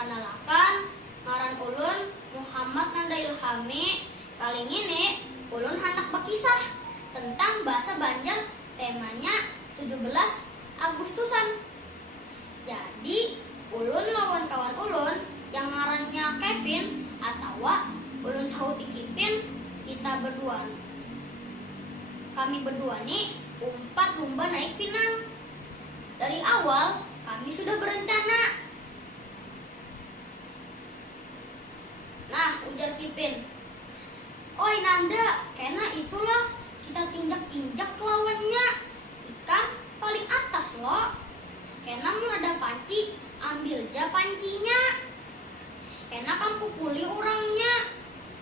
Perkenalkan, ngaran ulun Muhammad Nanda Ilhami. Kali ini ulun hendak berkisah tentang bahasa Banjar, temanya 17 Agustusan. Jadi, ulun lawan kawan ulun yang ngarannya Kevin atau ulun Sauti Kipin, kami berdua nih umpat lumba naik pinang. Dari awal kami sudah berencana. Nah, ujar Kipin, "Oi Nanda, kena itulah kita tinjak-tinjak lawannya. Ikan paling atas loh. Kena mau ada panci, ambil aja pancinya. Kena kan pukuli orangnya,"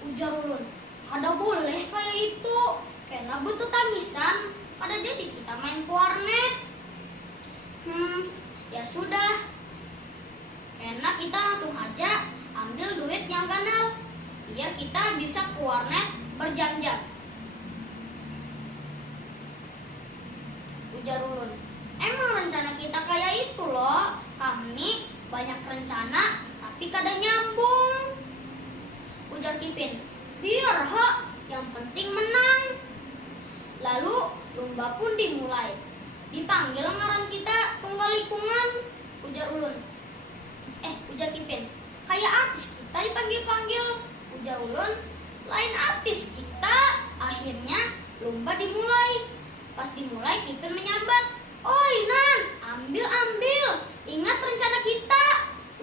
ujar ulun. "Kada boleh kayak itu. Kena butuh tangisan. Kada jadi kita main ke warnet." Ya sudah. Kena kita langsung aja ambil duit yang ganal, biar kita bisa ke warnet berjam-jam, ujar ulun. "Emang rencana kita kayak itu loh. Kami banyak rencana tapi kada nyambung," ujar Kipin. "Biar yang penting menang." Lalu lomba pun dimulai. "Dipanggil ngaran kita tunggal likungan," ujar ulun. Ujar Kipin. "Kayak artis kita dipanggil-panggil," ujar ulun. "Lain artis kita." Akhirnya lomba dimulai. Pas dimulai Kipin menyambat. "Oi Nan, ambil. Ingat rencana kita,"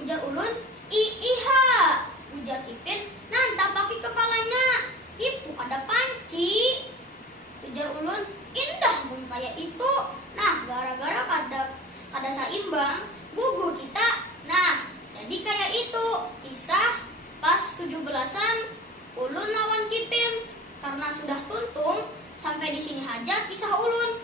ujar ulun. "Iha," ujar Kipin. "Nan, tapaki kepalanya. Itu ada panci," ujar ulun. "Indah mun kayak itu. Nah, gara-gara kada saimbang, gugur kita. Nah, jadi kayak itu kisah pas 17-an ulun lawan Kipin. Karena sudah tuntung, sampai di sini aja kisah ulun.